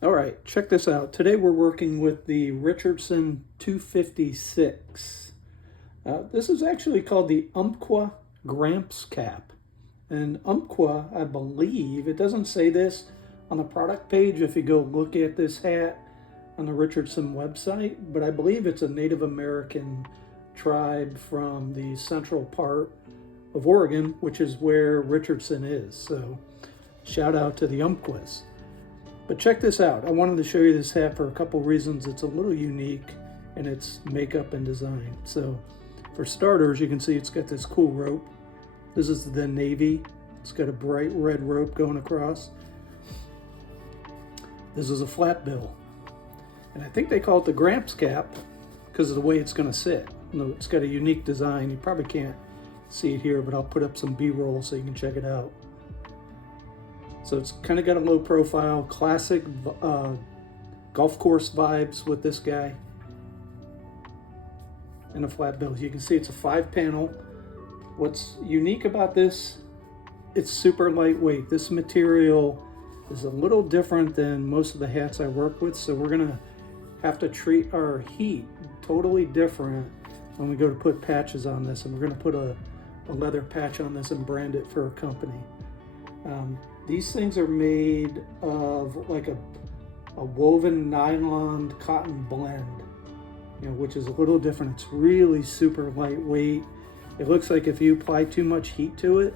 All right, check this out. Today we're working with the Richardson 256. This is actually called the UMPQUA Gramps cap. And UMPQUA, I believe, it doesn't say this on the product page if you go look at this hat on the Richardson website, but I believe it's a Native American tribe from the central part of Oregon, which is where Richardson is. So shout out to the UMPQUAs. But check this out. I wanted to show you this hat for a couple reasons. It's a little unique in its makeup and design. So for starters, you can see it's got this cool rope. This is the navy. It's got a bright red rope going across. This is a flat bill. And I think they call it the Gramps cap because of the way it's going to sit. It's got a unique design. You probably can't see it here, but I'll put up some B-roll so you can check it out. So it's kind of got a low profile, classic golf course vibes with this guy. And a flat bill. You can see it's a 5-panel. What's unique about this, it's super lightweight. This material is a little different than most of the hats I work with, so we're gonna have to treat our heat totally different when we go to put patches on this, and we're gonna put a leather patch on this and brand it for a company. These things are made of like a woven nylon cotton blend, which is a little different. It's really super lightweight. It looks like if you apply too much heat to it,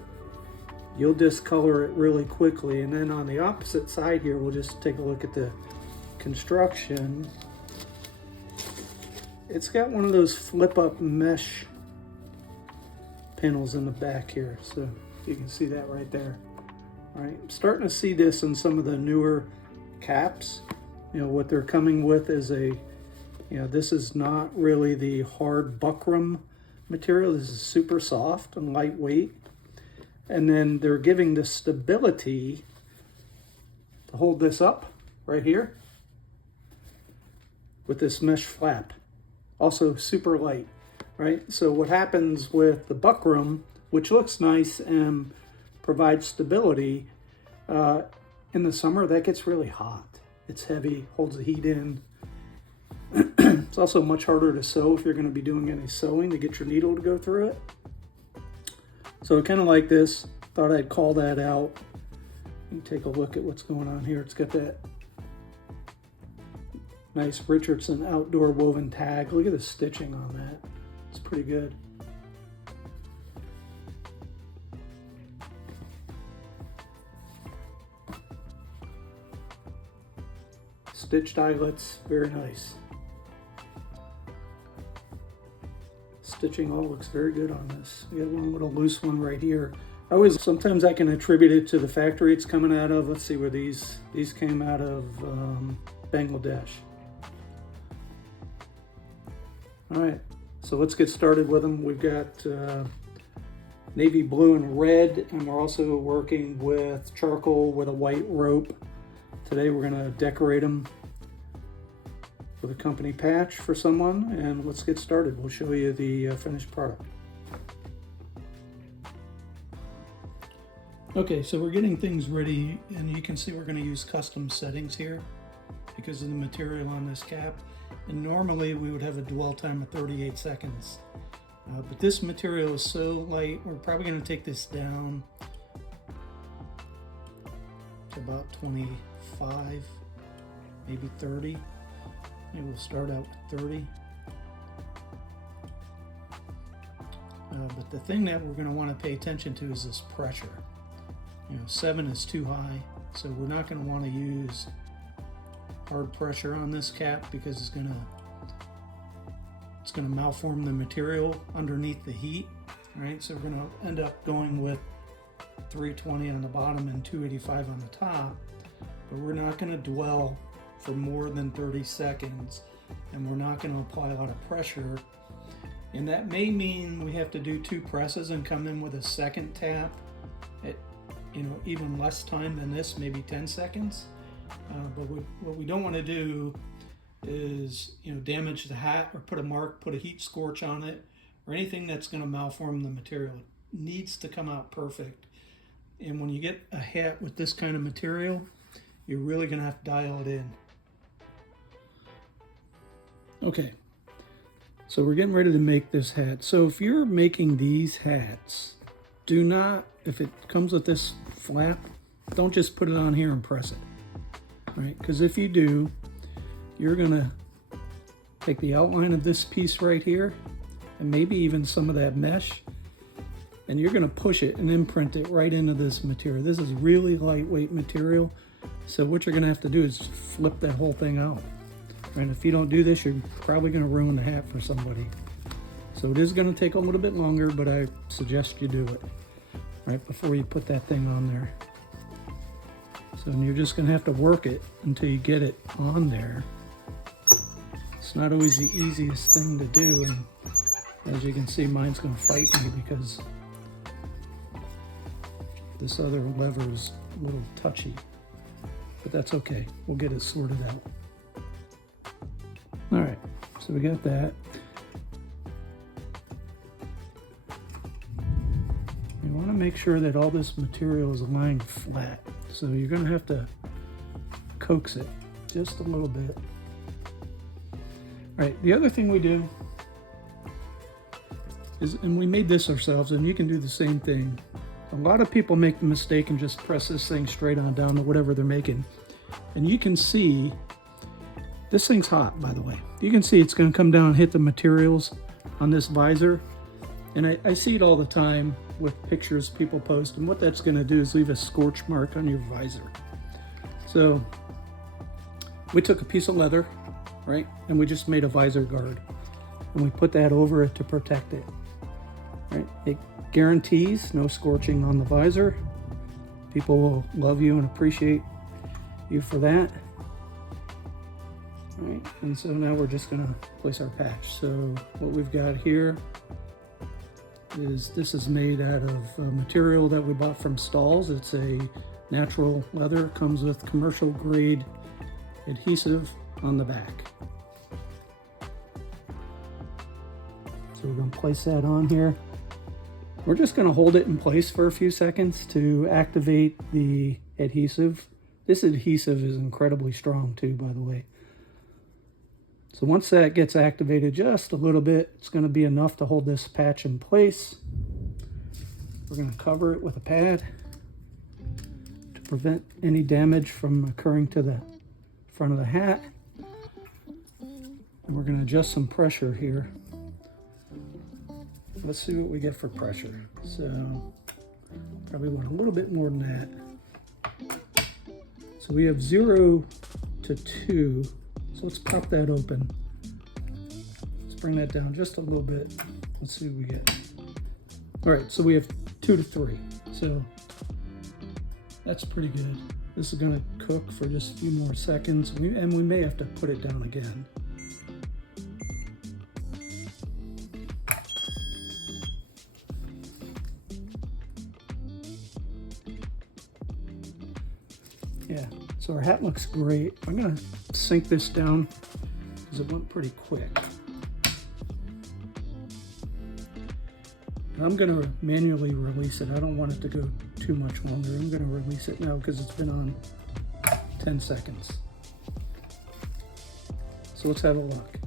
you'll discolor it really quickly. And then on the opposite side here, we'll just take a look at the construction. It's got one of those flip up mesh panels in the back here. So you can see that right there. All right, I'm starting to see this in some of the newer caps. What they're coming with is this is not really the hard buckram material. This is super soft and lightweight. And then they're giving the stability to hold this up right here with this mesh flap. Also super light, right? So what happens with the buckram, which looks nice and provides stability, in the summer that gets really hot. It's heavy, holds the heat in. It's also much harder to sew if you're going to be doing any sewing to get your needle to go through it. So I kind of like this. Thought I'd call that out. You can take a look at what's going on here. It's got that nice Richardson outdoor woven tag. Look at the stitching on that. It's pretty good. Stitched eyelets, very nice. Stitching all looks very good on this. We got one little loose one right here. Sometimes I can attribute it to the factory it's coming out of. Let's see where these came out of, Bangladesh. All right, so let's get started with them. We've got navy blue and red, and we're also working with charcoal with a white rope. Today we're gonna decorate them with a company patch for someone, and let's get started. We'll show you the finished product. Okay, so we're getting things ready, and you can see we're going to use custom settings here because of the material on this cap. And normally we would have a dwell time of 38 seconds. But this material is so light, we're probably going to take this down to about 25, maybe 30. Maybe we'll start out with 30. But the thing that we're going to want to pay attention to is this pressure. 7 is too high, so we're not going to want to use hard pressure on this cap because it's going to malform the material underneath the heat. Right, so we're going to end up going with 320 on the bottom and 285 on the top, but we're not going to dwell for more than 30 seconds, and we're not going to apply a lot of pressure. And that may mean we have to do 2 presses and come in with a second tap at even less time than this, maybe 10 seconds. But what we don't want to do is damage the hat or put a heat scorch on it or anything that's going to malform the material. It needs to come out perfect. And when you get a hat with this kind of material, you're really gonna have to dial it in. Okay, so we're getting ready to make this hat. So if you're making these hats, do not, if it comes with this flap, don't just put it on here and press it, right? Because if you do, you're gonna take the outline of this piece right here, and maybe even some of that mesh, and you're gonna push it and imprint it right into this material. This is really lightweight material, so what you're gonna have to do is flip that whole thing out. And if you don't do this, you're probably going to ruin the hat for somebody. So it is going to take a little bit longer, but I suggest you do it right before you put that thing on there. So you're just going to have to work it until you get it on there. It's not always the easiest thing to do, and as you can see, mine's going to fight me because this other lever is a little touchy. But that's okay. We'll get it sorted out. All right, so we got that. You want to make sure that all this material is lying flat. So you're going to have to coax it just a little bit. All right, the other thing we do is, and we made this ourselves, and you can do the same thing. A lot of people make the mistake and just press this thing straight on down to whatever they're making. And you can see, this thing's hot, by the way. You can see it's going to come down and hit the materials on this visor. And I see it all the time with pictures people post, and what that's going to do is leave a scorch mark on your visor. So we took a piece of leather, right, and we just made a visor guard, and we put that over it to protect it, right? It guarantees no scorching on the visor. People will love you and appreciate you for that. Right, and so now we're just going to place our patch. So what we've got here is, this is made out of material that we bought from Stalls. It's a natural leather, comes with commercial grade adhesive on the back. So we're going to place that on here. We're just going to hold it in place for a few seconds to activate the adhesive. This adhesive is incredibly strong too, by the way. So once that gets activated just a little bit, it's going to be enough to hold this patch in place. We're going to cover it with a pad to prevent any damage from occurring to the front of the hat. And we're going to adjust some pressure here. Let's see what we get for pressure. So probably want a little bit more than that. So we have 0 to 2. So let's pop that open. Let's bring that down just a little bit. Let's see what we get. All right, so we have 2 to 3. So that's pretty good. This is gonna cook for just a few more seconds, and we may have to put it down again. Yeah, so our hat looks great. I'm gonna sink this down because it went pretty quick. And I'm gonna manually release it. I don't want it to go too much longer. I'm gonna release it now because it's been on 10 seconds. So let's have a look.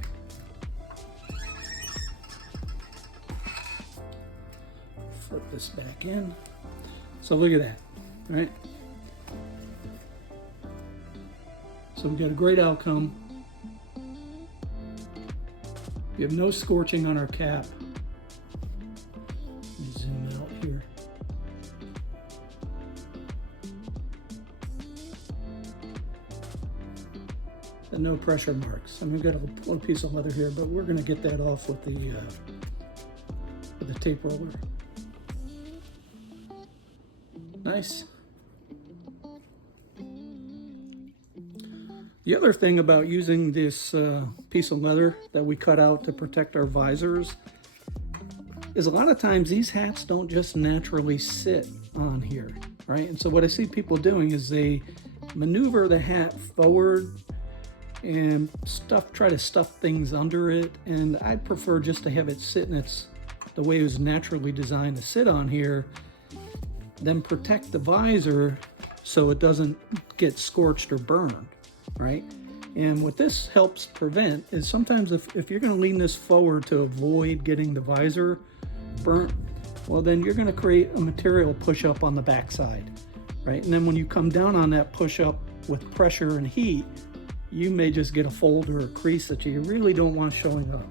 Flip this back in. So look at that, all right? So we got a great outcome. We have no scorching on our cap. Let me zoom out here. And no pressure marks. I mean, we've got a little piece of leather here, but we're going to get that off with the tape roller. Nice. The other thing about using this piece of leather that we cut out to protect our visors is a lot of times these hats don't just naturally sit on here, right? And so what I see people doing is they maneuver the hat forward and try to stuff things under it. And I prefer just to have it sit in the way it was naturally designed to sit on here, then protect the visor so it doesn't get scorched or burned, right? And what this helps prevent is sometimes if you're going to lean this forward to avoid getting the visor burnt, well, then you're going to create a material push up on the backside, right? And then when you come down on that push up with pressure and heat, you may just get a fold or a crease that you really don't want showing up.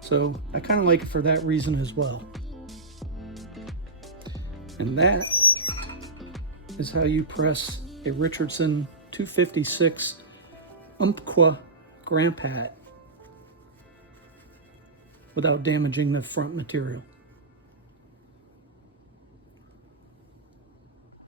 So I kind of like it for that reason as well. And that is how you press a Richardson 256 UMPQUA Gramp hat without damaging the front material.